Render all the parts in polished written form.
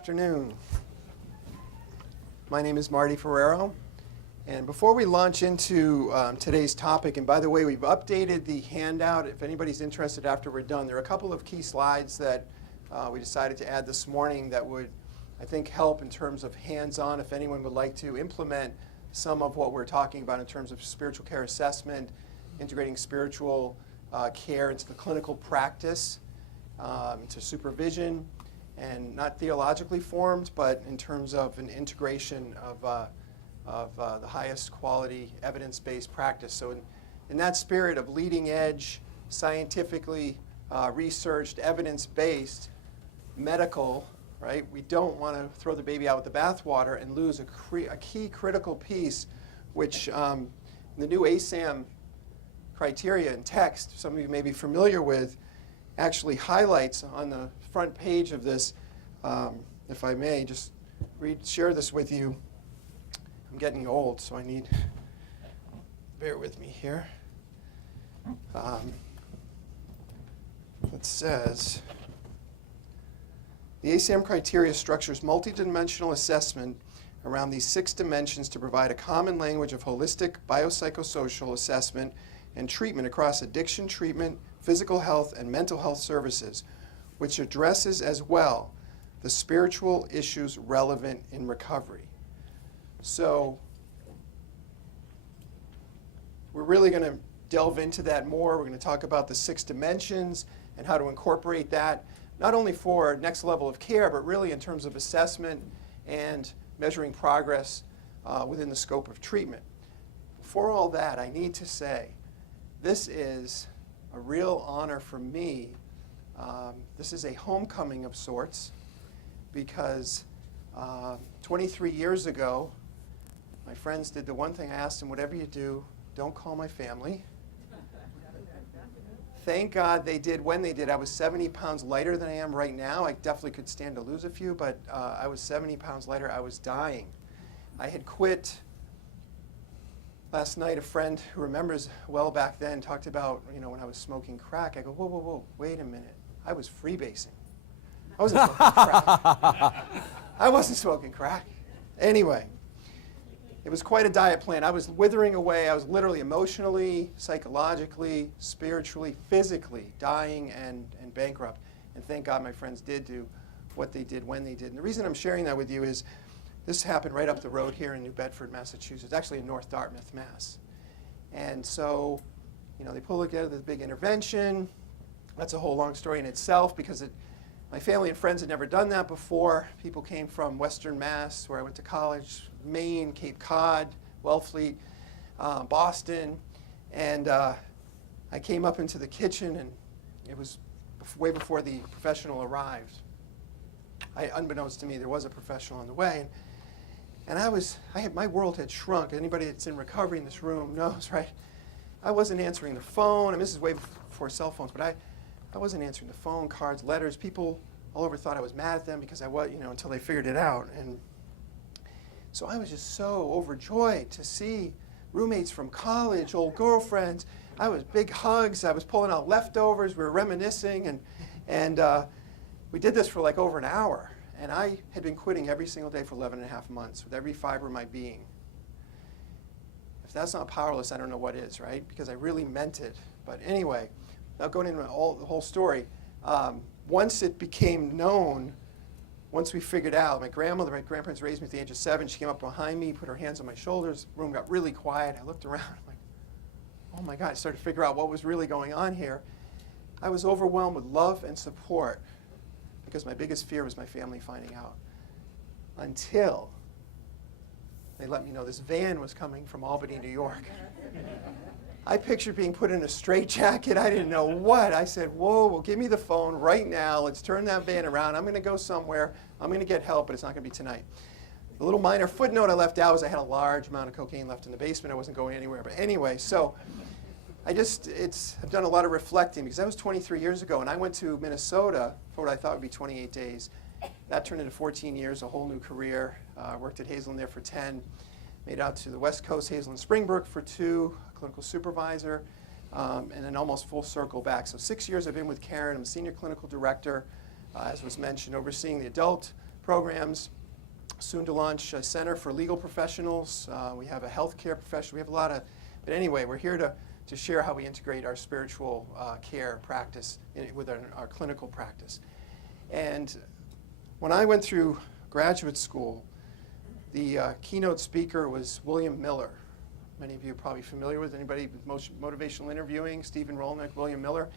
afternoon. My name is Marty Ferrero, and before we launch into today's topic, and by the way, we've updated the handout. If anybody's interested after we're done, there are a couple of key slides that we decided to add this morning that would, I think, help in terms of hands-on if anyone would like to implement some of what we're talking about in terms of spiritual care assessment, integrating spiritual care into the clinical practice, into supervision, and not theologically formed, but in terms of an integration of the highest quality evidence-based practice. So in that spirit of leading edge, scientifically researched, evidence-based medical, right? We don't want to throw the baby out with the bathwater and lose a key critical piece, which the new ASAM criteria in text, some of you may be familiar with, actually highlights on the front page of this, if I may, just share this with you. I'm getting old, so I need, bear with me here. It says, the ACM criteria structures multidimensional assessment around these 6 dimensions to provide a common language of holistic biopsychosocial assessment and treatment across addiction treatment, physical health, and mental health services, which addresses as well the spiritual issues relevant in recovery. So we're really going to delve into that more. We're going to talk about the 6 dimensions and how to incorporate that, not only for next level of care, but really in terms of assessment and measuring progress within the scope of treatment. For all that, I need to say, this is a real honor for me. This is a homecoming of sorts, because 23 years ago, my friends did the one thing I asked them: whatever you do, don't call my family. Thank God they did when they did. I was 70 pounds lighter than I am right now. I definitely could stand to lose a few, but I was 70 pounds lighter. I was dying. I had quit. Last night, a friend who remembers well back then talked about, when I was smoking crack. I go, whoa, whoa, whoa, wait a minute. I was freebasing. I wasn't smoking crack. I wasn't smoking crack. Anyway, it was quite a diet plan. I was withering away. I was literally emotionally, psychologically, spiritually, physically dying and bankrupt. And thank God my friends did do what they did when they did. And the reason I'm sharing that with you is this happened right up the road here in New Bedford, Massachusetts, actually in North Dartmouth, Mass. And so, they pull together this big intervention. That's a whole long story in itself, because my family and friends had never done that before. People came from Western Mass, where I went to college, Maine, Cape Cod, Wellfleet, Boston. And I came up into the kitchen, and it was way before the professional arrived. Unbeknownst to me, there was a professional on the way. And my world had shrunk. Anybody that's in recovery in this room knows, right? I wasn't answering the phone, and this is way before cell phones, but I wasn't answering the phone, cards, letters. People all over thought I was mad at them because I was, until they figured it out. And so I was just so overjoyed to see roommates from college, old girlfriends. I was big hugs. I was pulling out leftovers. We were reminiscing, and we did this for like over an hour. And I had been quitting every single day for 11 and a half months with every fiber of my being. If that's not powerless, I don't know what is, right? Because I really meant it. But anyway, without going into the whole story, once it became known, once we figured out, my grandparents raised me at the age of 7. She came up behind me, put her hands on my shoulders. The room got really quiet. I looked around. I'm like, oh my God. I started to figure out what was really going on here. I was overwhelmed with love and support, because my biggest fear was my family finding out. Until they let me know this van was coming from Albany, New York. I pictured being put in a straitjacket. I didn't know what. I said, whoa, well, give me the phone right now. Let's turn that van around. I'm going to go somewhere. I'm going to get help, but it's not going to be tonight. The little minor footnote I left out was I had a large amount of cocaine left in the basement. I wasn't going anywhere. But anyway, so I've done a lot of reflecting, because that was 23 years ago, and I went to Minnesota for what I thought would be 28 days. That turned into 14 years, a whole new career. Worked at Hazelden there for 10. Made it out to the West Coast, Hazelden Springbrook for 2, clinical supervisor, and then almost full circle back. So 6 years I've been with Karen. I'm a senior clinical director, as was mentioned, overseeing the adult programs, soon to launch a center for legal professionals. We have a healthcare professional. We have a lot of, but anyway, we're here to share how we integrate our spiritual care practice with our clinical practice. And when I went through graduate school, the keynote speaker was William Miller. Many of you are probably familiar with anybody with motivational interviewing, Stephen Rolnick, William Miller,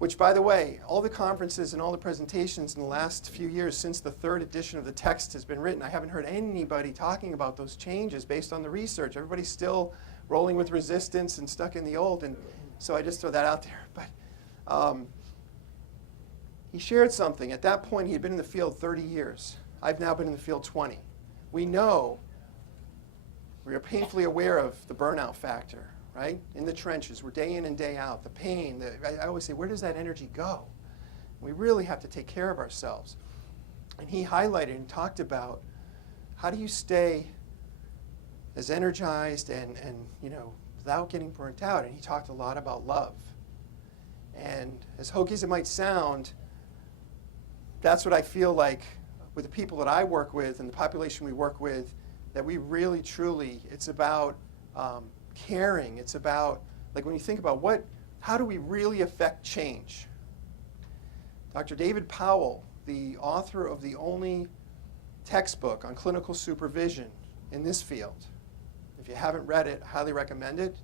which, by the way, all the conferences and all the presentations in the last few years since the 3rd edition of the text has been written, I haven't heard anybody talking about those changes based on the research. Everybody's still rolling with resistance and stuck in the old, and so I just throw that out there. But he shared something. At that point, he had been in the field 30 years. I've now been in the field 20. We know, we are painfully aware of the burnout factor, right? In the trenches, we're day in and day out. The pain, I always say, where does that energy go? We really have to take care of ourselves. And he highlighted and talked about how do you stay as energized and without getting burnt out. And he talked a lot about love. And as hokey as it might sound, that's what I feel like with the people that I work with and the population we work with, that we really, truly, it's about caring. It's about, like when you think about how do we really affect change? Dr. David Powell, the author of the only textbook on clinical supervision in this field. If you haven't read it, highly recommend it.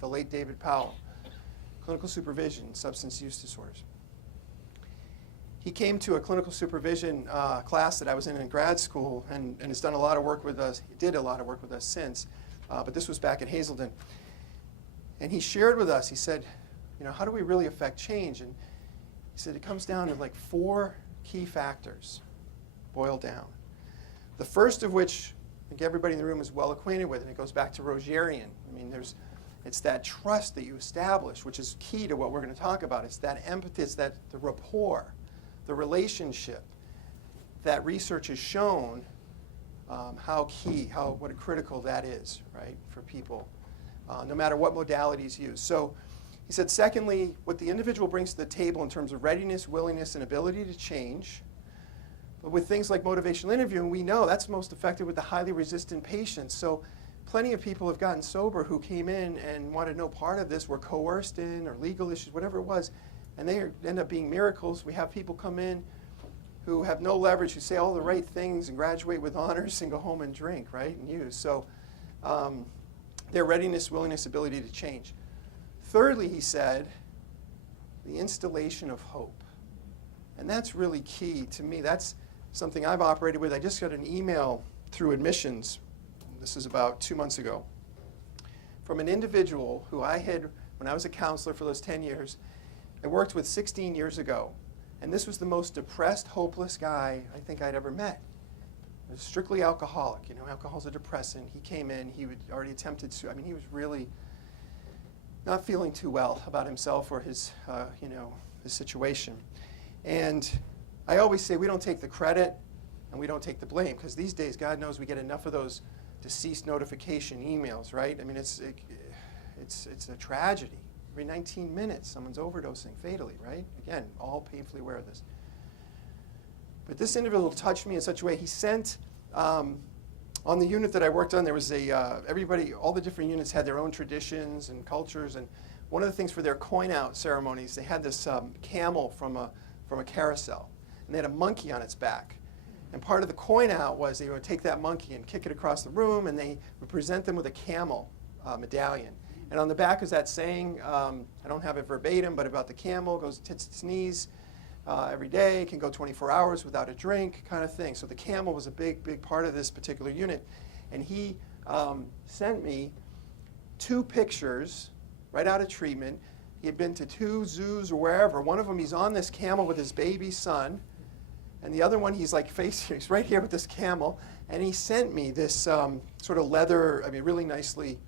The late David Powell, Clinical Supervision, Substance Use Disorders. He came to a clinical supervision class that I was in grad school and has done a lot of work with us. He did a lot of work with us since, but this was back at Hazelden. And he shared with us, he said, how do we really affect change? And he said it comes down to like 4 key factors, boiled down. The first of which I think everybody in the room is well acquainted with, and it goes back to Rogerian. I mean, it's that trust that you establish, which is key to what we're going to talk about. It's that empathy, it's the rapport, the relationship that research has shown how key, what a critical that is, right, for people, no matter what modalities used. So he said, secondly, what the individual brings to the table in terms of readiness, willingness, and ability to change. But with things like motivational interviewing, we know that's most effective with the highly resistant patients. So plenty of people have gotten sober who came in and wanted no part of this, were coerced in, or legal issues, whatever it was, and they end up being miracles. We have people come in who have no leverage, who say all the right things and graduate with honors and go home and drink, right, and use. So their readiness, willingness, ability to change. Thirdly, he said, the installation of hope. And that's really key to me. That's something I've operated with. I just got an email through admissions, this is about 2 months ago, from an individual who I had, when I was a counselor for those 10 years, I worked with 16 years ago. And this was the most depressed, hopeless guy I think I'd ever met. He was strictly alcoholic. Alcohol's a depressant. He came in, he would already attempted to, he was really not feeling too well about himself or his, his situation. And I always say we don't take the credit and we don't take the blame, because these days, God knows, we get enough of those deceased notification emails, right? It's a tragedy. Every 19 minutes, someone's overdosing fatally, right? Again, all painfully aware of this. But this individual touched me in such a way, he sent, on the unit that I worked on, there was all the different units had their own traditions and cultures, and one of the things for their coin-out ceremonies, they had this camel from a carousel, and they had a monkey on its back. And part of the coin-out was they would take that monkey and kick it across the room, and they would present them with a camel medallion. And on the back is that saying, I don't have it verbatim, but about the camel, goes tits its knees every day, can go 24 hours without a drink, kind of thing. So the camel was a big, big part of this particular unit. And he sent me 2 pictures right out of treatment. He had been to 2 zoos or wherever. One of them, he's on this camel with his baby son. And the other one, he's he's right here with this camel. And he sent me this sort of leather, really nicely.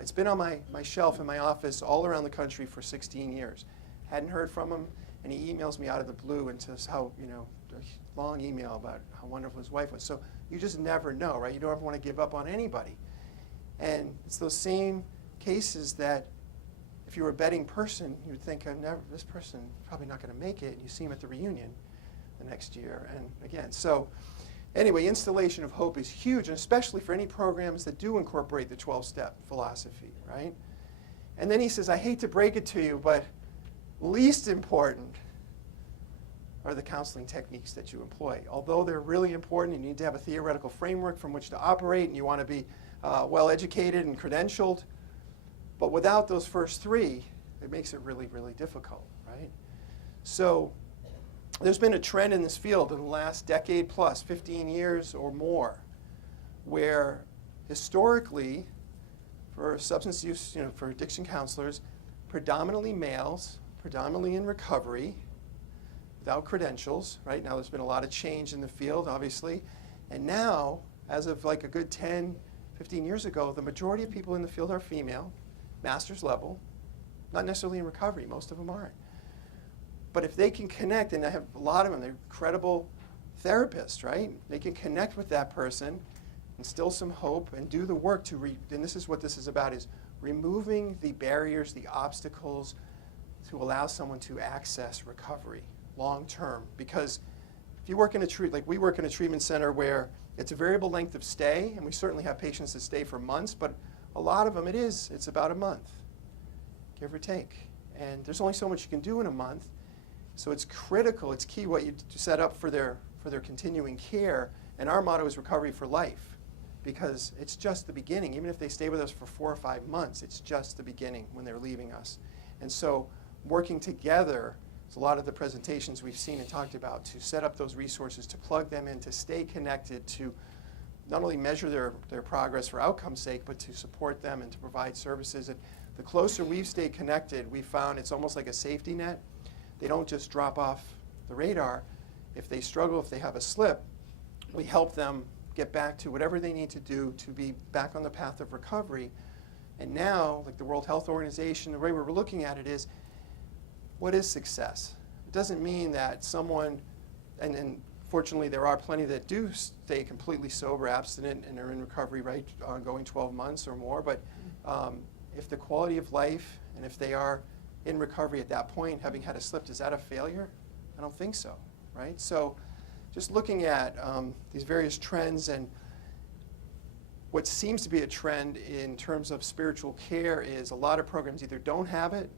It's been on my shelf in my office all around the country for 16 years. Hadn't heard from him, and he emails me out of the blue and says how, a long email about how wonderful his wife was. So you just never know, right? You don't ever want to give up on anybody. And it's those same cases that if you were a betting person, you would think, this person is probably not going to make it, and you see him at the reunion. the next year. And again, so anyway, installation of hope is huge, and especially for any programs that do incorporate the 12-step philosophy, right? And then he says, I hate to break it to you, but least important are the counseling techniques that you employ. Although they're really important, you need to have a theoretical framework from which to operate, and you want to be well-educated and credentialed. But without those first three, it makes it really, really difficult, right? So there's been a trend in this field in the last decade plus, 15 years or more, where historically, for substance use, for addiction counselors, predominantly males, predominantly in recovery, without credentials, right? Now there's been a lot of change in the field, obviously. And now, as of like a good 10, 15 years ago, the majority of people in the field are female, master's level, not necessarily in recovery, most of them aren't. But if they can connect, and I have a lot of them, they're credible therapists, right? They can connect with that person, instill some hope, and do the work to, and this is what this is about, is removing the barriers, the obstacles to allow someone to access recovery long term. Because if you work in like we work in a treatment center where it's a variable length of stay, and we certainly have patients that stay for months, but a lot of them it's about a month, give or take. And there's only so much you can do in a month. So it's critical, it's key what you set up for their continuing care. And our motto is recovery for life, because it's just the beginning. Even if they stay with us for 4 or 5 months, it's just the beginning when they're leaving us. And so working together, is a lot of the presentations we've seen and talked about, to set up those resources, to plug them in, to stay connected, to not only measure their progress for outcome's sake, but to support them and to provide services. And the closer we've stayed connected, we've found it's almost like a safety net. They don't just drop off the radar. If they struggle, if they have a slip, we help them get back to whatever they need to do to be back on the path of recovery. And now, like the World Health Organization, the way we're looking at it is, what is success? It doesn't mean that someone, and fortunately there are plenty that do stay completely sober, abstinent, and are in recovery, right, ongoing 12 months or more, but if the quality of life, and if they are in recovery at that point, having had a slip, is that a failure? I don't think so, right? So just looking at these various trends, and what seems to be a trend in terms of spiritual care is a lot of programs either don't have it,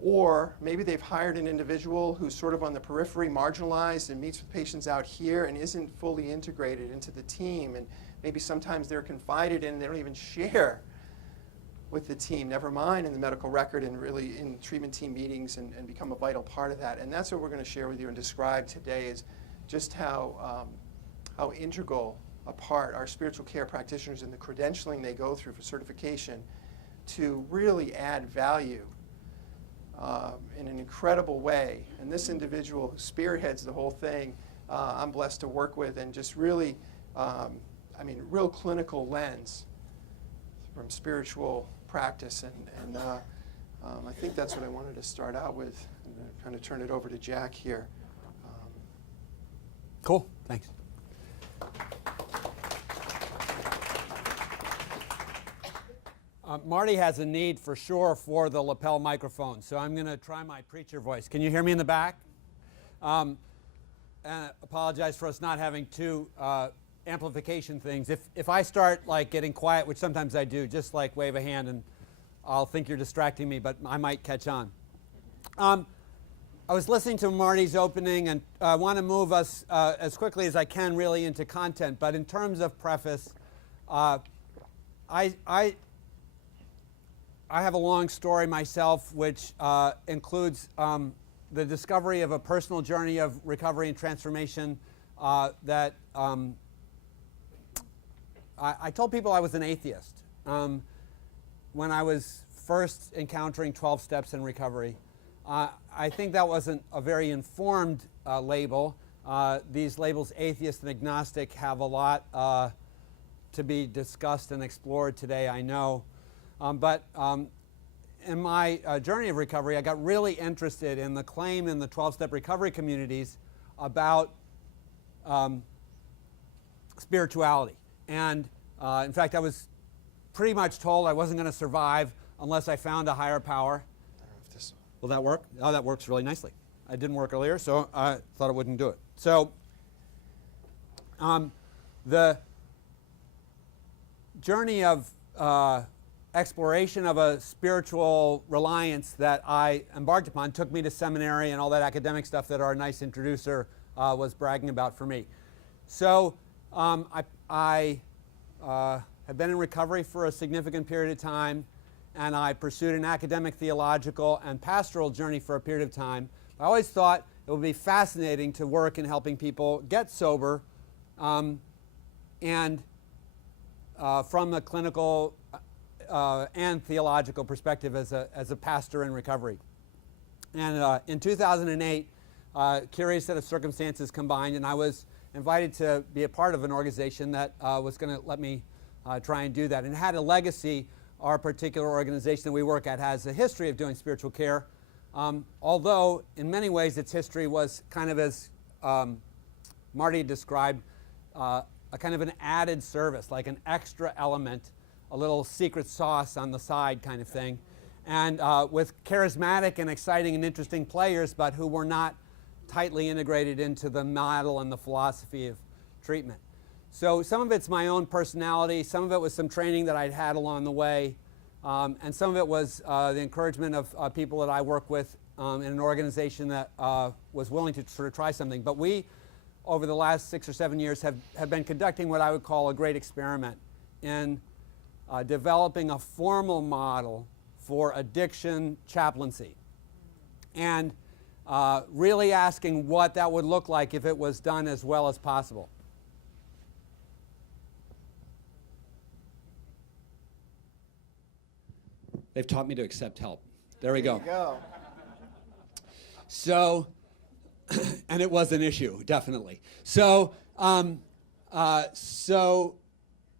or maybe they've hired an individual who's sort of on the periphery, marginalized, and meets with patients out here and isn't fully integrated into the team. And maybe sometimes they're confided in, they don't even share with the team, never mind in the medical record and really in treatment team meetings, and become a vital part of that. And that's what we're going to share with you and describe today, is just how integral a part our spiritual care practitioners and the credentialing they go through for certification to really add value in an incredible way. And this individual who spearheads the whole thing, I'm blessed to work with, and just really, real clinical lens from spiritual practice. And I think that's what I wanted to start out with. I'm going to kind of turn it over to Jack here. Cool, thanks. Marty has a need for sure for the lapel microphone, so I'm going to try my preacher voice. Can you hear me in the back? And I apologize for us not having two amplification things. If I start like getting quiet, which sometimes I do, just like wave a hand and I'll think you're distracting me, but I might catch on. I was listening to Marty's opening, and I want to move us as quickly as I can really into content. But in terms of preface, I have a long story myself, which includes the discovery of a personal journey of recovery and transformation that I told people I was an atheist when I was first encountering 12 steps in recovery. I think that wasn't a very informed label. These labels, atheist and agnostic, have a lot to be discussed and explored today, I know. But in my journey of recovery, I got really interested in the claim in the 12-step recovery communities about spirituality. And in fact, I was pretty much told I wasn't going to survive unless I found a higher power. I don't know if this Will that work? Oh, that works really nicely. it didn't work earlier, so I thought it wouldn't do it. So the journey of exploration of a spiritual reliance that I embarked upon took me to seminary and all that academic stuff that our nice introducer was bragging about for me. So I have been in recovery for a significant period of time, and I pursued an academic, theological, and pastoral journey for a period of time. I always thought it would be fascinating to work in helping people get sober, and from a clinical and theological perspective as a pastor in recovery. And in 2008, curious set of circumstances combined, and I was invited to be a part of an organization that was going to let me try and do that. And it had a legacy. Our particular organization that we work at has a history of doing spiritual care, although in many ways its history was kind of, as Marty described, a kind of an added service, like an extra element, a little secret sauce on the side kind of thing, and with charismatic and exciting and interesting players, but who were not tightly integrated into the model and the philosophy of treatment. So some of it's my own personality, some of it was some training that I'd had along the way, and some of it was the encouragement of people that I work with in an organization that was willing to sort of try something. But we, over the last 6 or 7 years, have been conducting what I would call a great experiment in developing a formal model for addiction chaplaincy, and really asking what that would look like if it was done as well as possible. They've taught me to accept help. There we go. There you go. So, and it was an issue, definitely. So, so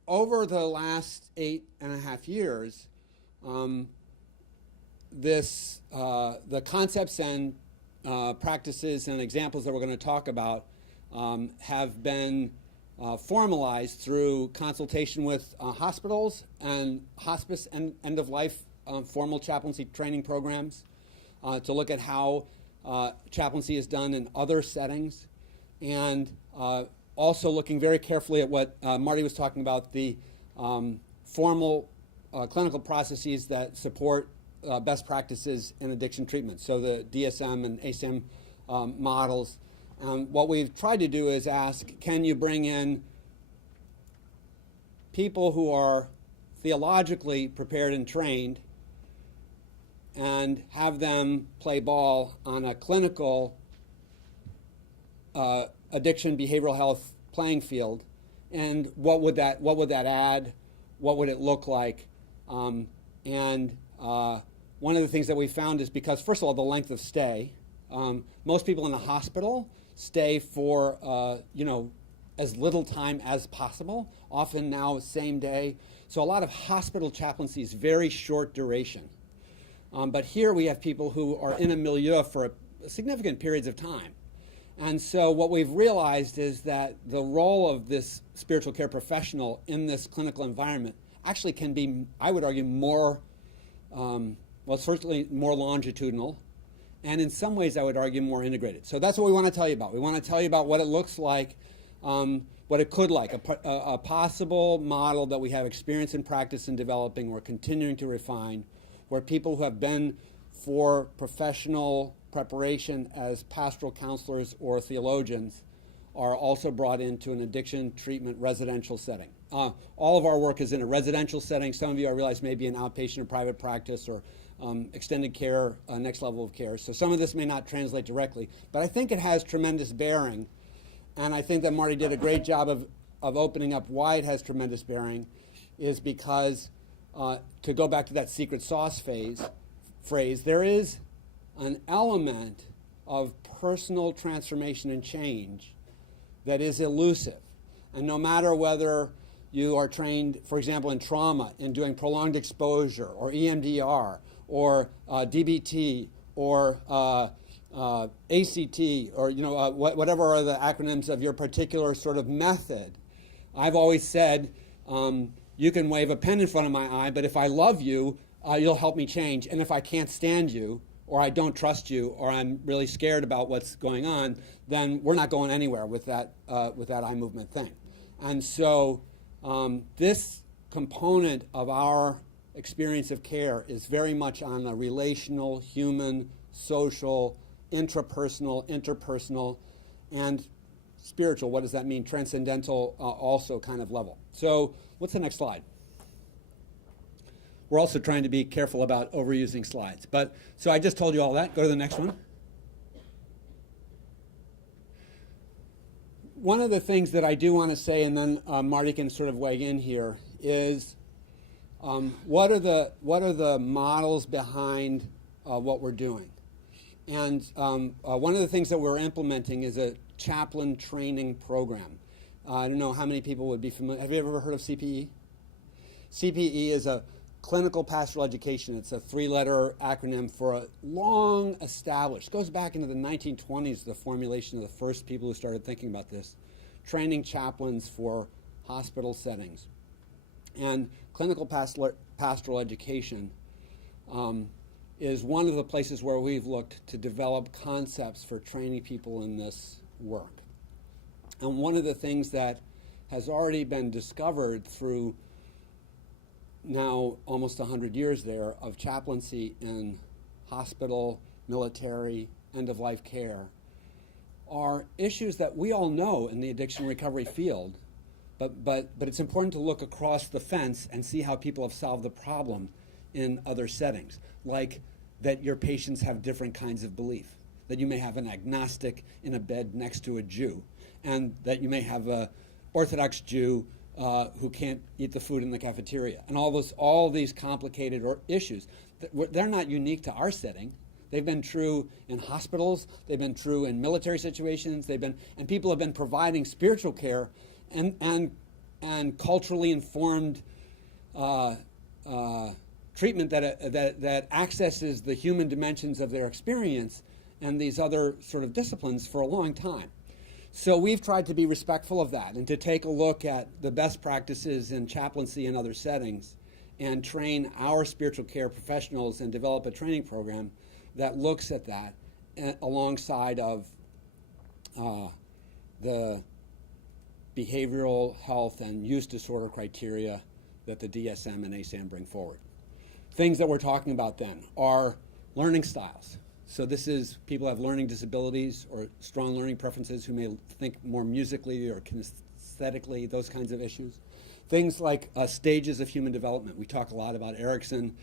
over the last 8.5 years, the concepts and practices and examples that we're going to talk about have been formalized through consultation with hospitals and hospice and end-of-life formal chaplaincy training programs to look at how chaplaincy is done in other settings, and also looking very carefully at what Marty was talking about, the formal clinical processes that support best practices in addiction treatment, so the DSM and ACM models. What we've tried to do is ask, can you bring in people who are theologically prepared and trained and have them play ball on a clinical addiction behavioral health playing field, and what would that add? What would it look like? One of the things that we found is, because first of all, the length of stay. Most people in the hospital stay for as little time as possible, often now same day. So a lot of hospital chaplaincy is very short duration. But here we have people who are in a milieu for significant periods of time. And so what we've realized is that the role of this spiritual care professional in this clinical environment actually can be, I would argue, more, certainly more longitudinal, and in some ways I would argue more integrated. So that's what we want to tell you about. We want to tell you about what it looks like, what it could like, a possible model that we have experience and practice in developing, we're continuing to refine, where people who have been for professional preparation as pastoral counselors or theologians are also brought into an addiction treatment residential setting. All of our work is in a residential setting. Some of you, I realize, may be in outpatient or private practice or extended care, next level of care. So some of this may not translate directly, but I think it has tremendous bearing. And I think that Marty did a great job of opening up why it has tremendous bearing, is because, to go back to that secret sauce phrase, there is an element of personal transformation and change that is elusive. And no matter whether you are trained, for example, in trauma, in doing prolonged exposure, or EMDR, or DBT, or ACT, or whatever are the acronyms of your particular sort of method, I've always said, you can wave a pen in front of my eye, but if I love you, you'll help me change. And if I can't stand you, or I don't trust you, or I'm really scared about what's going on, then we're not going anywhere with that eye movement thing. And so this component of our experience of care is very much on a relational, human, social, intrapersonal, interpersonal, and spiritual. What does that mean? Transcendental also kind of level. So what's the next slide? We're also trying to be careful about overusing slides. But so I just told you all that. Go to the next one. One of the things that I do want to say, and then Marty can sort of weigh in here, is what are the models behind what we're doing? And one of the things that we're implementing is a chaplain training program. I don't know how many people would be familiar. Have you ever heard of CPE? CPE is a clinical pastoral education. It's a 3-letter acronym for a long established, goes back into the 1920s, the formulation of the first people who started thinking about this, training chaplains for hospital settings. And clinical pastoral education is one of the places where we've looked to develop concepts for training people in this work. And one of the things that has already been discovered through now almost 100 years there of chaplaincy in hospital, military, end-of-life care are issues that we all know in the addiction recovery field, but it's important to look across the fence and see how people have solved the problem in other settings, like that your patients have different kinds of belief, that you may have an agnostic in a bed next to a Jew, and that you may have a Orthodox Jew who can't eat the food in the cafeteria, and all these complicated issues. They're not unique to our setting. They've been true in hospitals. They've been true in military situations. And people have been providing spiritual care and culturally informed treatment that accesses the human dimensions of their experience and these other sort of disciplines for a long time. So we've tried to be respectful of that and to take a look at the best practices in chaplaincy and other settings and train our spiritual care professionals and develop a training program that looks at that alongside of the behavioral health and use disorder criteria that the DSM and ASAM bring forward. Things that we're talking about then are learning styles. So this is people who have learning disabilities or strong learning preferences who may think more musically or kinesthetically, those kinds of issues. Things like stages of human development. We talk a lot about Erickson,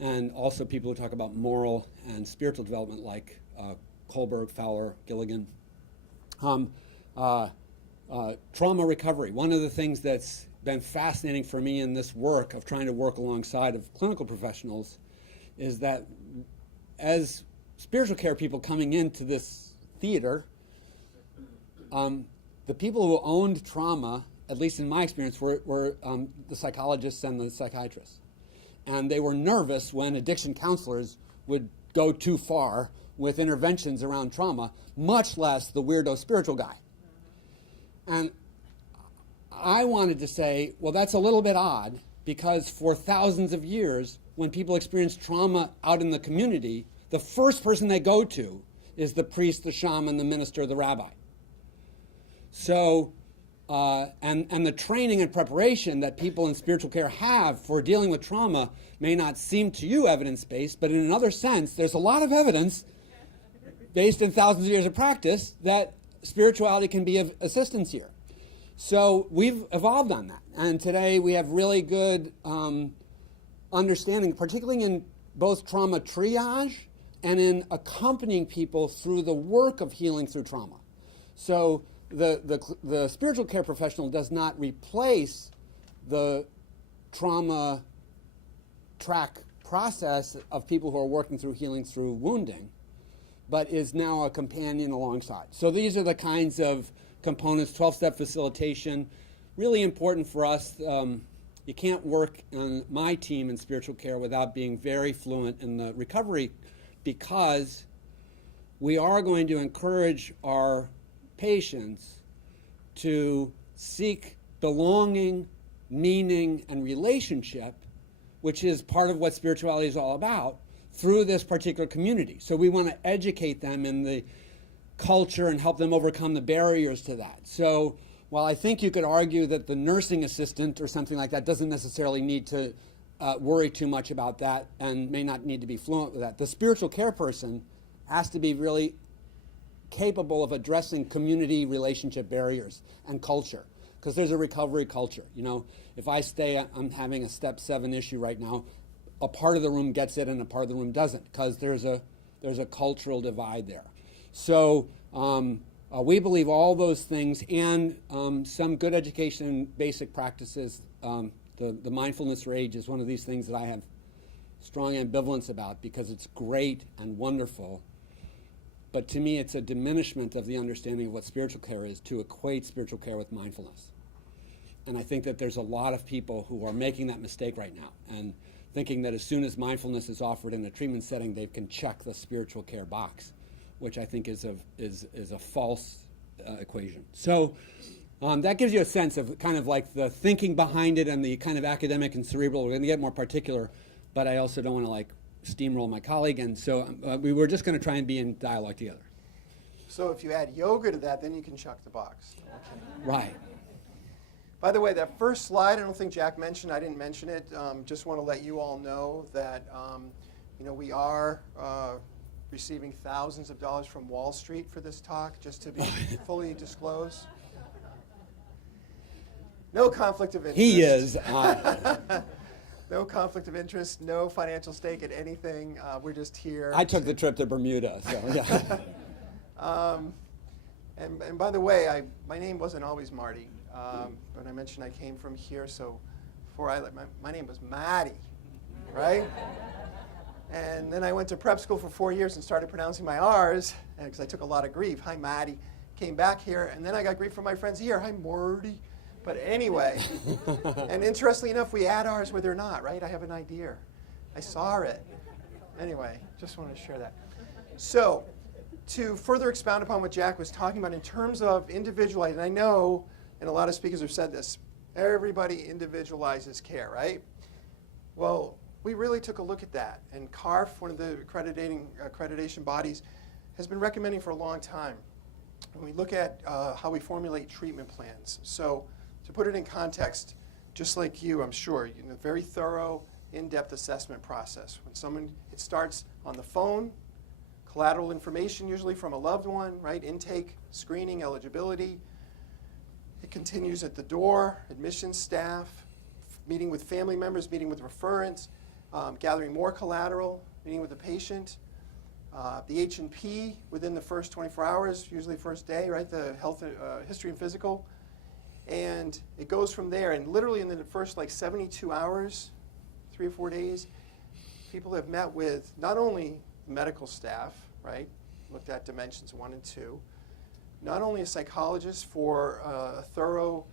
and also people who talk about moral and spiritual development like Kohlberg, Fowler, Gilligan. Trauma recovery. One of the things that's been fascinating for me in this work of trying to work alongside of clinical professionals is that as spiritual care people coming into this theater, the people who owned trauma, at least in my experience, were the psychologists and the psychiatrists. And they were nervous when addiction counselors would go too far with interventions around trauma, much less the weirdo spiritual guy. And I wanted to say, well, that's a little bit odd, because for thousands of years, when people experience trauma out in the community, the first person they go to is the priest, the shaman, the minister, the rabbi. So, and the training and preparation that people in spiritual care have for dealing with trauma may not seem to you evidence-based, but in another sense, there's a lot of evidence based in thousands of years of practice that spirituality can be of assistance here. So we've evolved on that. And today we have really good understanding, particularly in both trauma triage and in accompanying people through the work of healing through trauma. So the spiritual care professional does not replace the trauma track process of people who are working through healing through wounding, but is now a companion alongside. So these are the kinds of components. 12-step facilitation, really important for us. You can't work on my team in spiritual care without being very fluent in the recovery, because we are going to encourage our patients to seek belonging, meaning, and relationship, which is part of what spirituality is all about, through this particular community. So we want to educate them in the culture and help them overcome the barriers to that. So while I think you could argue that the nursing assistant or something like that doesn't necessarily need to worry too much about that and may not need to be fluent with that, the spiritual care person has to be really capable of addressing community relationship barriers and culture, because there's a recovery culture. You know, if I stay, I'm having a step 7 issue right now, a part of the room gets it and a part of the room doesn't, because there's a cultural divide there. So we believe all those things and some good education and basic practices. The mindfulness rage is one of these things that I have strong ambivalence about, because it's great and wonderful, but to me it's a diminishment of the understanding of what spiritual care is, to equate spiritual care with mindfulness. And I think that there's a lot of people who are making that mistake right now and thinking that as soon as mindfulness is offered in a treatment setting, they can check the spiritual care box, which I think is a false equation. So that gives you a sense of kind of like the thinking behind it and the kind of academic and cerebral. We're going to get more particular, but I also don't want to like steamroll my colleague, and so we were just going to try and be in dialogue together. So if you add yoga to that, then you can check the box. Okay. Right. By the way, that first slide, I don't think Jack mentioned, I didn't mention it. Just want to let you all know that we are receiving thousands of dollars from Wall Street for this talk, just to be fully disclosed. No conflict of interest. He is. No conflict of interest, no financial stake in anything. We're just here. I took the trip to Bermuda, so yeah. And by the way, my name wasn't always Marty. When I mentioned I came from here, so before my name was Maddy, right? And then I went to prep school for 4 years and started pronouncing my R's, because I took a lot of grief. Hi, Maddy. Came back here, and then I got grief from my friends here. Hi, Marty. But anyway, and interestingly enough, we add R's where they're not, right? I have an idea. I saw it. Anyway, just wanted to share that. So, to further expound upon what Jack was talking about in terms of individualized, and I know, and a lot of speakers have said this, everybody individualizes care, right? Well, we really took a look at that, and CARF, one of the accreditation bodies, has been recommending for a long time. When we look at how we formulate treatment plans. So, to put it in context, just like you, I'm sure, very thorough, in-depth assessment process. It starts on the phone, collateral information usually from a loved one, right? Intake, screening, eligibility. It continues at the door, admissions staff, meeting with family members, meeting with referents, gathering more collateral, meeting with the patient. The H&P within the first 24 hours, usually first day, right? The health history and physical. And it goes from there. And literally in the first 72 hours, 3 or 4 days, people have met with not only medical staff, right? Looked at dimensions 1 and 2. Not only a psychologist for a thorough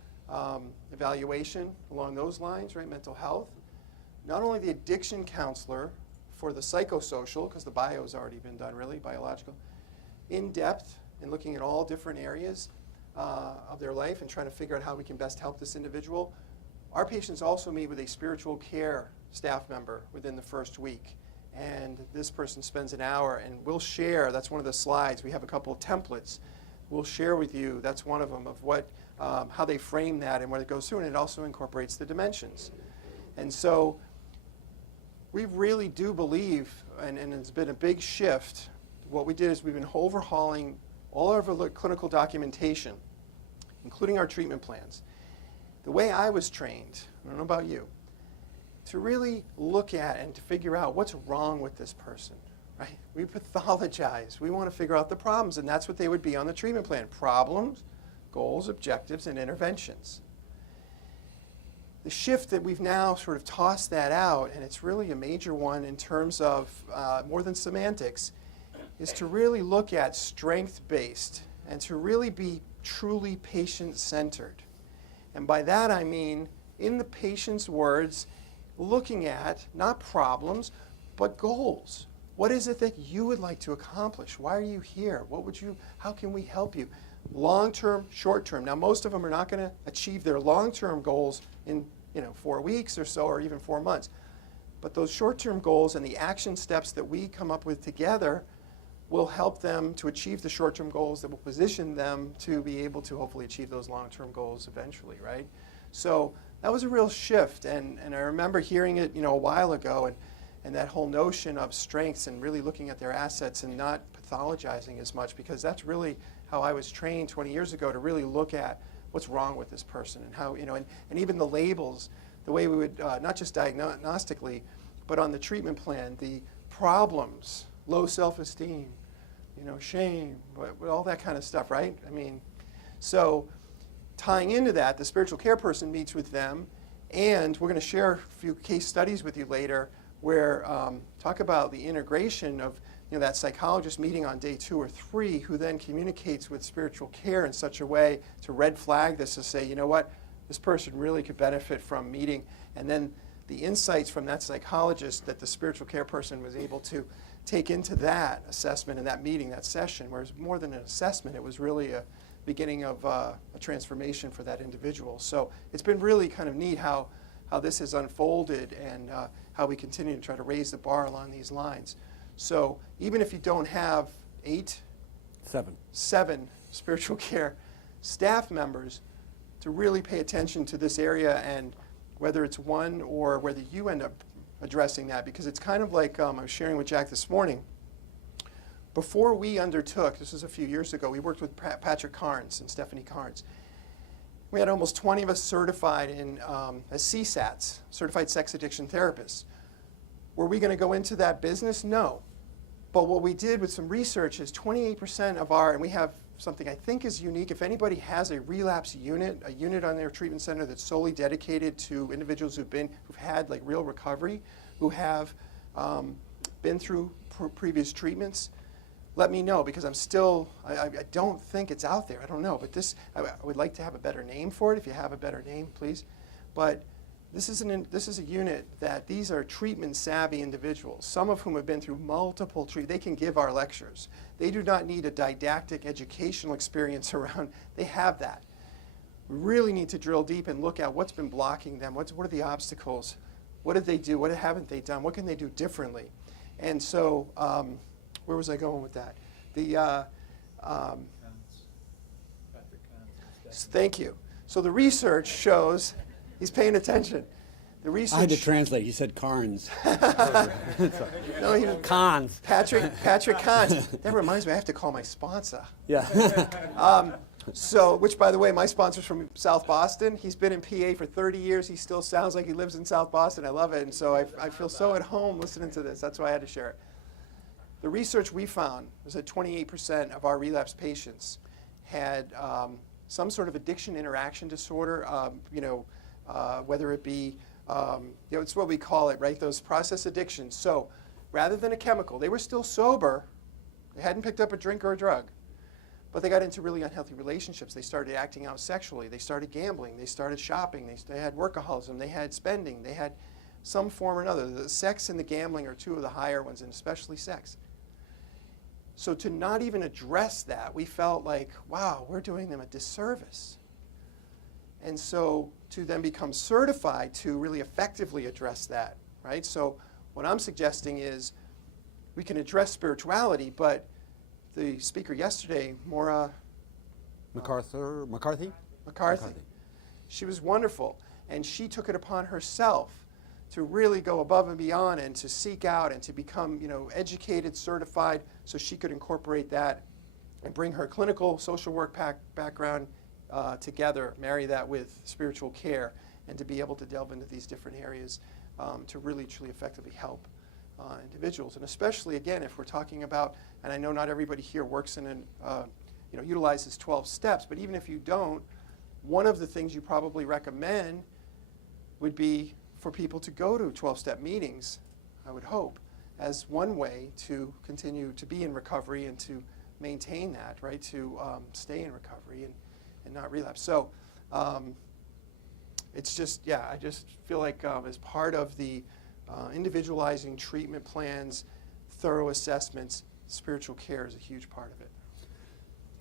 evaluation along those lines, right? Mental health. Not only the addiction counselor for the psychosocial, because the bio has already been done, really, biological, in depth and looking at all different areas of their life and trying to figure out how we can best help this individual. Our patients also meet with a spiritual care staff member within the first week. And this person spends an hour, and we'll share, that's one of the slides, we have a couple of templates. We'll share with you, that's one of them, of what, how they frame that and what it goes through, and it also incorporates the dimensions. And so we really do believe, and it's been a big shift, what we did is we've been overhauling all of our clinical documentation, including our treatment plans. The way I was trained, I don't know about you, to really look at and to figure out what's wrong with this person, right? We pathologize. We want to figure out the problems, and that's what they would be on the treatment plan. Problems, goals, objectives, and interventions. The shift that we've now sort of tossed that out, and it's really a major one in terms of more than semantics, is to really look at strength-based and to really be truly patient-centered. And by that I mean, in the patient's words, looking at not problems, but goals. What is it that you would like to accomplish? Why are you here? How can we help you? Long-term, short-term. Now, most of them are not going to achieve their long-term goals in 4 weeks or so, or even 4 months. But those short-term goals and the action steps that we come up with together will help them to achieve the short-term goals that will position them to be able to hopefully achieve those long-term goals eventually, right? So that was a real shift, and I remember hearing it, a while ago, and that whole notion of strengths and really looking at their assets and not pathologizing as much, because that's really how I was trained 20 years ago, to really look at what's wrong with this person and how, and even the labels, the way we would, not just diagnostically, but on the treatment plan, the problems, low self-esteem, shame, all that kind of stuff, right? I mean, so tying into that, the spiritual care person meets with them, and we're going to share a few case studies with you later where talk about the integration of that psychologist meeting on day 2 or 3, who then communicates with spiritual care in such a way to red flag this, to say, you know what, this person really could benefit from meeting, and then the insights from that psychologist that the spiritual care person was able to take into that assessment and that meeting, that session, whereas more than an assessment, it was really a beginning of a transformation for that individual. So it's been really kind of neat how this has unfolded, and how we continue to try to raise the bar along these lines. So even if you don't have 7 spiritual care staff members, to really pay attention to this area, and whether it's one or whether you end up addressing that, because it's kind of like I was sharing with Jack this morning. Before we undertook, this was a few years ago, we worked with Patrick Carnes and Stephanie Carnes. We had almost 20 of us certified in as CSATs, Certified Sex Addiction Therapists. Were we going to go into that business? No. But what we did with some research is 28% of our, and we have something I think is unique, if anybody has a relapse unit, a unit on their treatment center that's solely dedicated to individuals who've had like real recovery, who have been through previous treatments, let me know, because I don't think it's out there. I don't know, but I would like to have a better name for it. If you have a better name, please. But this is a unit that these are treatment-savvy individuals, some of whom have been through multiple treatments. They can give our lectures. They do not need a didactic educational experience around. They have that. We really need to drill deep and look at what's been blocking them. What are the obstacles? What did they do? What haven't they done? What can they do differently? And so, where was I going with that? Thank you. So the research shows, he's paying attention. The research. I had to translate. He said Carnes. No, he was Cons. Patrick Carnes. That reminds me, I have to call my sponsor. Yeah. Which, by the way, my sponsor's from South Boston. He's been in PA for 30 years. He still sounds like he lives in South Boston. I love it. And so I feel so at home listening to this. That's why I had to share it. The research we found was that 28% of our relapse patients had some sort of addiction interaction disorder, whether it be, it's what we call it, right? Those process addictions. So rather than a chemical, they were still sober. They hadn't picked up a drink or a drug, but they got into really unhealthy relationships. They started acting out sexually. They started gambling. They started shopping. They had workaholism. They had spending. They had some form or another. The sex and the gambling are two of the higher ones, and especially sex. So to not even address that, we felt like, wow, we're doing them a disservice. And so to then become certified to really effectively address that, right? So what I'm suggesting is we can address spirituality, but the speaker yesterday, Maura McCarthy. She was wonderful, and she took it upon herself to really go above and beyond and to seek out and to become, educated, certified, so she could incorporate that and bring her clinical social work background together, marry that with spiritual care, and to be able to delve into these different areas to really, truly effectively help individuals. And especially, again, if we're talking about, and I know not everybody here works in utilizes 12 steps, but even if you don't, one of the things you probably recommend would be for people to go to 12-step meetings, I would hope, as one way to continue to be in recovery and to maintain that, right, to stay in recovery and not relapse. So it's just, I just feel like as part of the individualizing treatment plans, thorough assessments, spiritual care is a huge part of it.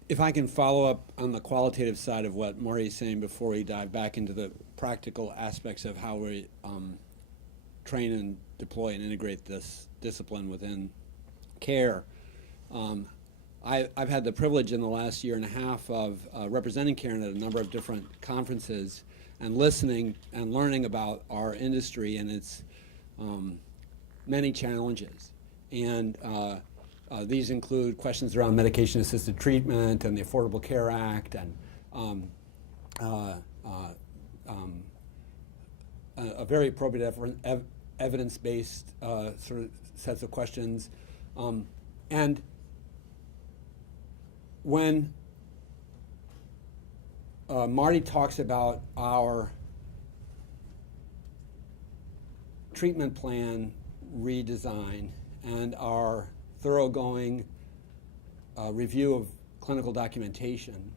If I can follow up on the qualitative side of what Marty is saying before we dive back into the practical aspects of how we train and deploy and integrate this discipline within care. I've had the privilege in the last year and a half of representing Karen at a number of different conferences and listening and learning about our industry and its many challenges. And these include questions around medication-assisted treatment and the Affordable Care Act and a very appropriate evidence-based sort of sets of questions. And when Marty talks about our treatment plan redesign and our thoroughgoing review of clinical documentation,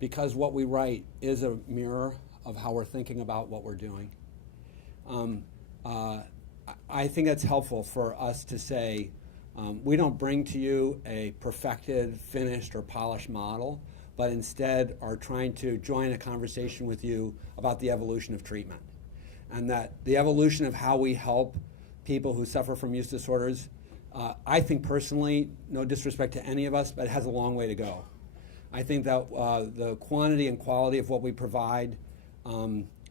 because what we write is a mirror of how we're thinking about what we're doing. I think it's helpful for us to say, we don't bring to you a perfected, finished, or polished model, but instead are trying to join a conversation with you about the evolution of treatment. And that the evolution of how we help people who suffer from use disorders, I think personally, no disrespect to any of us, but it has a long way to go. I think that the quantity and quality of what we provide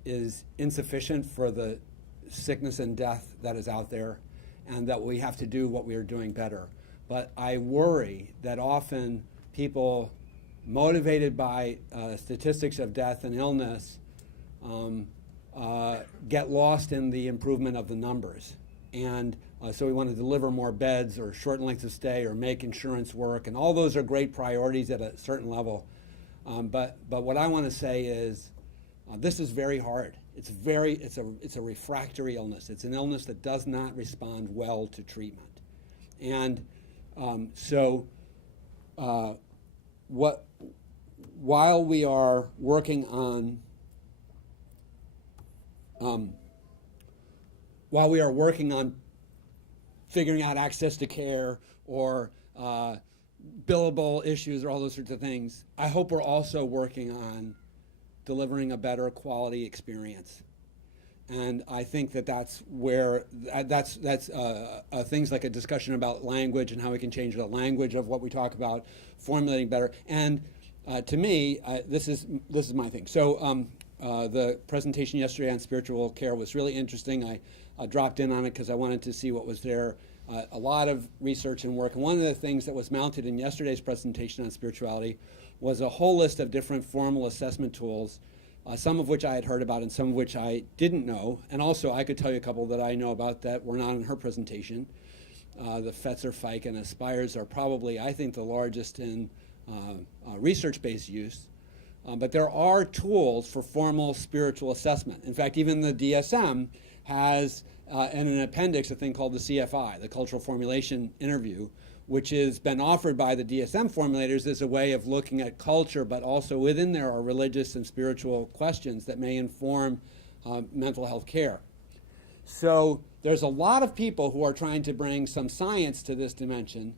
is insufficient for the sickness and death that is out there, and that we have to do what we are doing better. But I worry that often people motivated by statistics of death and illness get lost in the improvement of the numbers. And so we want to deliver more beds or shorten lengths of stay or make insurance work, and all those are great priorities at a certain level. But what I want to say is this is very hard. It's a refractory illness. It's an illness that does not respond well to treatment. And while we are working on figuring out access to care or billable issues or all those sorts of things, I hope we're also working on delivering a better quality experience. And I think that's where that's things like a discussion about language and how we can change the language of what we talk about, formulating better. And to me, this is my thing. So the presentation yesterday on spiritual care was really interesting. I dropped in on it because I wanted to see what was there. A lot of research and work. And one of the things that was mounted in yesterday's presentation on spirituality was a whole list of different formal assessment tools, some of which I had heard about and some of which I didn't know. And also, I could tell you a couple that I know about that were not in her presentation. The Fetzer, Fike, and Aspires are probably, I think, the largest in research-based use. But there are tools for formal spiritual assessment. In fact, even the DSM has in an appendix a thing called the CFI, the Cultural Formulation Interview, which has been offered by the DSM formulators as a way of looking at culture, but also within there are religious and spiritual questions that may inform mental health care. So there's a lot of people who are trying to bring some science to this dimension.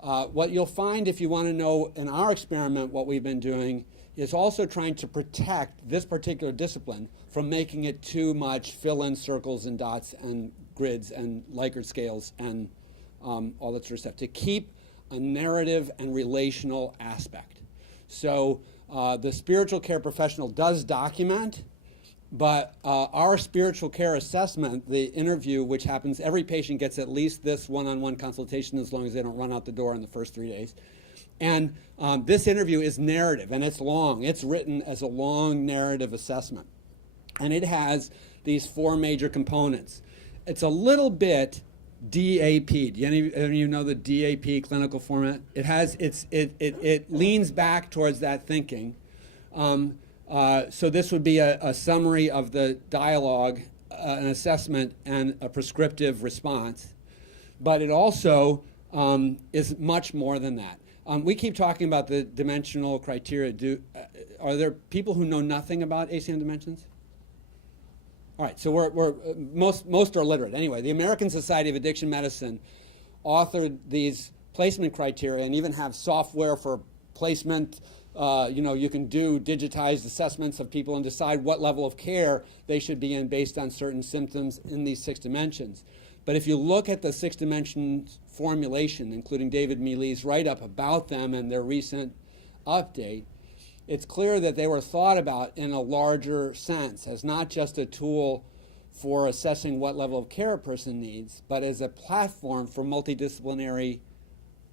What you'll find if you want to know in our experiment what we've been doing is also trying to protect this particular discipline from making it too much fill in circles and dots and grids and Likert scales and all that sort of stuff, to keep a narrative and relational aspect. So the spiritual care professional does document, but our spiritual care assessment, the interview, which happens, every patient gets at least this one-on-one consultation as long as they don't run out the door in the first 3 days. And this interview is narrative, and it's long. It's written as a long narrative assessment. And it has these 4 major components. It's a little bit DAP. Do any of you know the DAP clinical format? It leans back towards that thinking. So this would be a summary of the dialogue, an assessment, and a prescriptive response. But it also is much more than that. We keep talking about the dimensional criteria. Are there people who know nothing about ACM dimensions? All right, so most are literate. Anyway, the American Society of Addiction Medicine authored these placement criteria and even have software for placement. You can do digitized assessments of people and decide what level of care they should be in based on certain symptoms in these 6 dimensions. But if you look at the 6 dimensions formulation, including David Mealy's write-up about them and their recent update, it's clear that they were thought about in a larger sense as not just a tool for assessing what level of care a person needs, but as a platform for multidisciplinary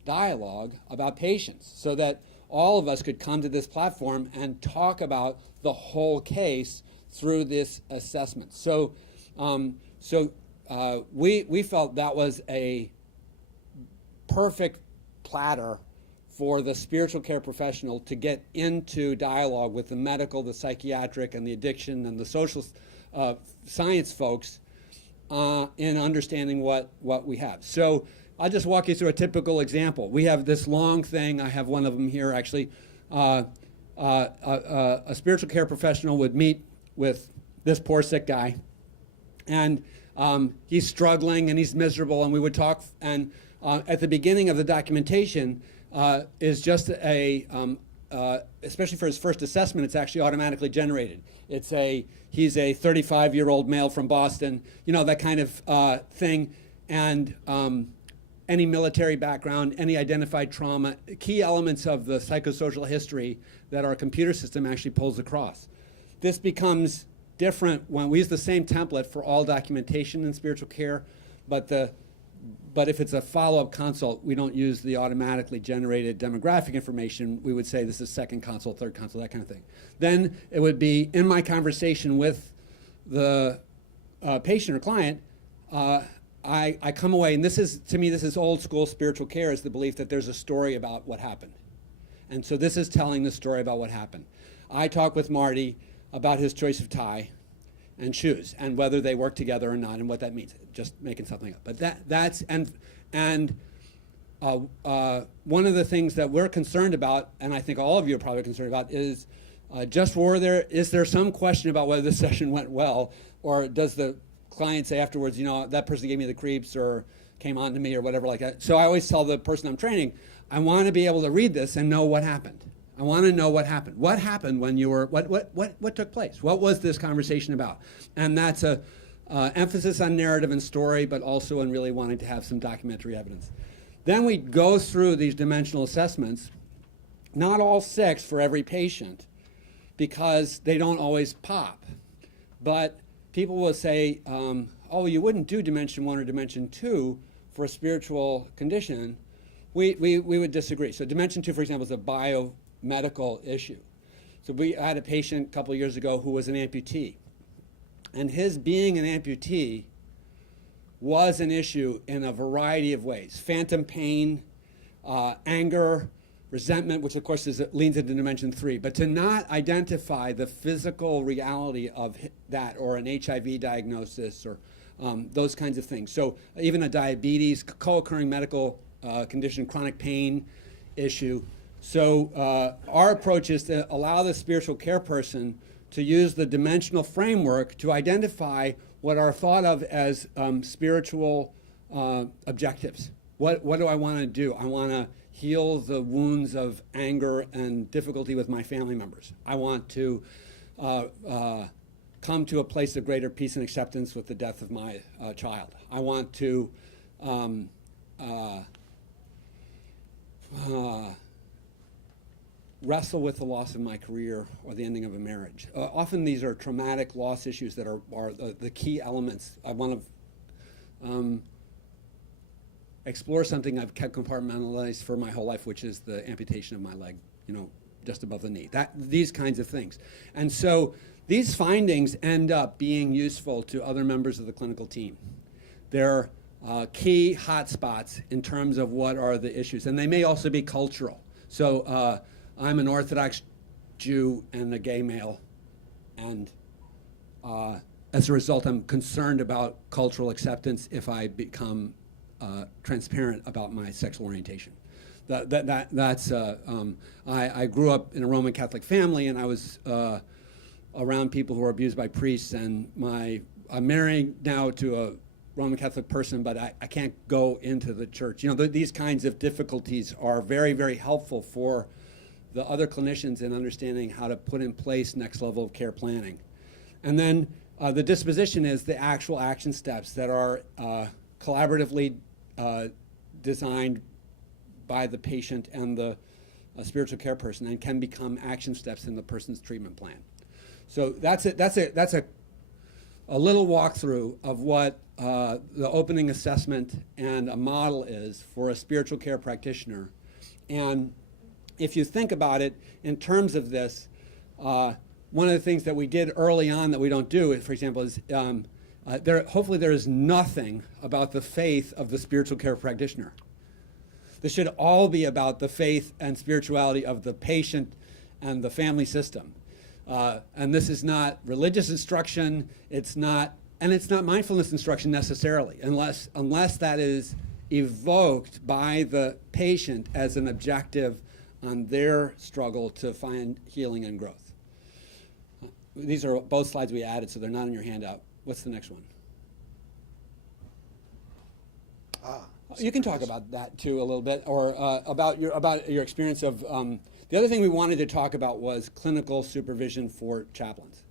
dialogue about patients, so that all of us could come to this platform and talk about the whole case through this assessment. So, we felt that was a perfect platter for the spiritual care professional to get into dialogue with the medical, the psychiatric, and the addiction and the social science folks in understanding what we have. So I'll just walk you through a typical example. We have this long thing. I have one of them here, actually. A spiritual care professional would meet with this poor sick guy, and he's struggling and he's miserable, and we would talk, and at the beginning of the documentation is just especially for his first assessment, it's actually automatically generated. He's a 35-year-old male from Boston, that kind of thing, and any military background, any identified trauma, key elements of the psychosocial history that our computer system actually pulls across. This becomes different when we use the same template for all documentation in spiritual care, but if it's a follow-up consult, we don't use the automatically generated demographic information. We would say this is second consult, third consult, that kind of thing. Then it would be in my conversation with the patient or client, I come away, and to me, this is old school spiritual care, is the belief that there's a story about what happened. And so this is telling the story about what happened. I talk with Marty about his choice of tie and shoes and whether they work together or not and what that means. Just making something up. But that's one of the things that we're concerned about, and I think all of you are probably concerned about, is is there some question about whether the session went well, or does the client say afterwards, that person gave me the creeps or came on to me or whatever like that. So I always tell the person I'm training, I want to be able to read this and know what happened. I want to know what happened. What happened when you were, what took place? What was this conversation about? And that's a emphasis on narrative and story, but also in really wanting to have some documentary evidence. Then we go through these dimensional assessments, not all 6 for every patient, because they don't always pop. But people will say, oh, you wouldn't do dimension 1 or dimension 2 for a spiritual condition. We would disagree. So dimension 2, for example, is a biomedical issue. So we had a patient a couple of years ago who was an amputee. And his being an amputee was an issue in a variety of ways. Phantom pain, anger, resentment, which of course leans into dimension 3. But to not identify the physical reality of that, or an HIV diagnosis, or those kinds of things. So even a diabetes, co-occurring medical condition, chronic pain issue. So our approach is to allow the spiritual care person to use the dimensional framework to identify what are thought of as spiritual objectives. What do I want to do? I want to heal the wounds of anger and difficulty with my family members. I want to come to a place of greater peace and acceptance with the death of my child. I want to wrestle with the loss of my career or the ending of a marriage. Often these are traumatic loss issues that are the key elements. I want to explore something I've kept compartmentalized for my whole life, which is the amputation of my leg, just above the knee. These kinds of things. And so these findings end up being useful to other members of the clinical team. They're key hotspots in terms of what are the issues. And they may also be cultural. So I'm an Orthodox Jew and a gay male, and as a result, I'm concerned about cultural acceptance if I become transparent about my sexual orientation. I grew up in a Roman Catholic family, and I was around people who were abused by priests, and I'm married now to a Roman Catholic person, but I can't go into the church. These kinds of difficulties are very, very helpful for the other clinicians in understanding how to put in place next level of care planning. And then the disposition is the actual action steps that are collaboratively designed by the patient and the spiritual care person, and can become action steps in the person's treatment plan. So that's a little walkthrough of what the opening assessment and a model is for a spiritual care practitioner. And if you think about it in terms of this, one of the things that we did early on that we don't do, for example, is hopefully there is nothing about the faith of the spiritual care practitioner. This should all be about the faith and spirituality of the patient and the family system. And this is not religious instruction, it's not mindfulness instruction necessarily, unless that is evoked by the patient as an objective on their struggle to find healing and growth. These are both slides we added, so they're not in your handout. What's the next one? You can talk about that too a little bit, or about your experience of. The other thing we wanted to talk about was clinical supervision for chaplains.